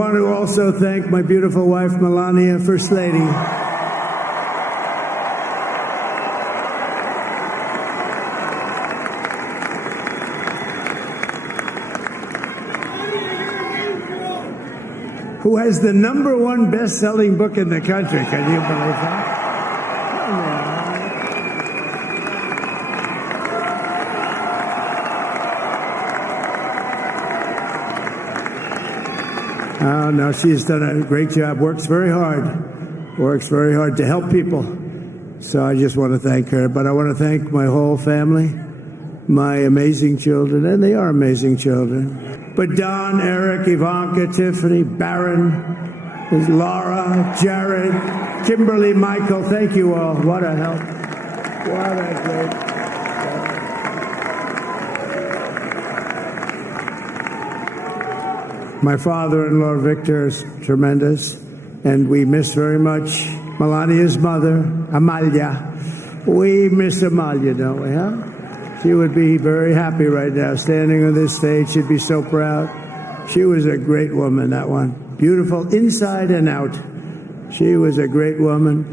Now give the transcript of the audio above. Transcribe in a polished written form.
want to also thank my beautiful wife, Melania, First Lady. Who has the #1 best-selling book in the country. Can you believe that? Oh, no, she's done a great job. Works very hard to help people. So I just want to thank her. But I want to thank my whole family, my amazing children, and they are amazing children. But Don, Eric, Ivanka, Tiffany, Barron, Laura, Jared, Kimberly, Michael, thank you all. What a help. What a great help. My father-in-law, Victor, is tremendous, and we miss very much Melania's mother, Amalija. We miss Amalija, don't we, huh? She would be very happy right now, standing on this stage. She'd be so proud. She was a great woman, that one. Beautiful inside and out. She was a great woman.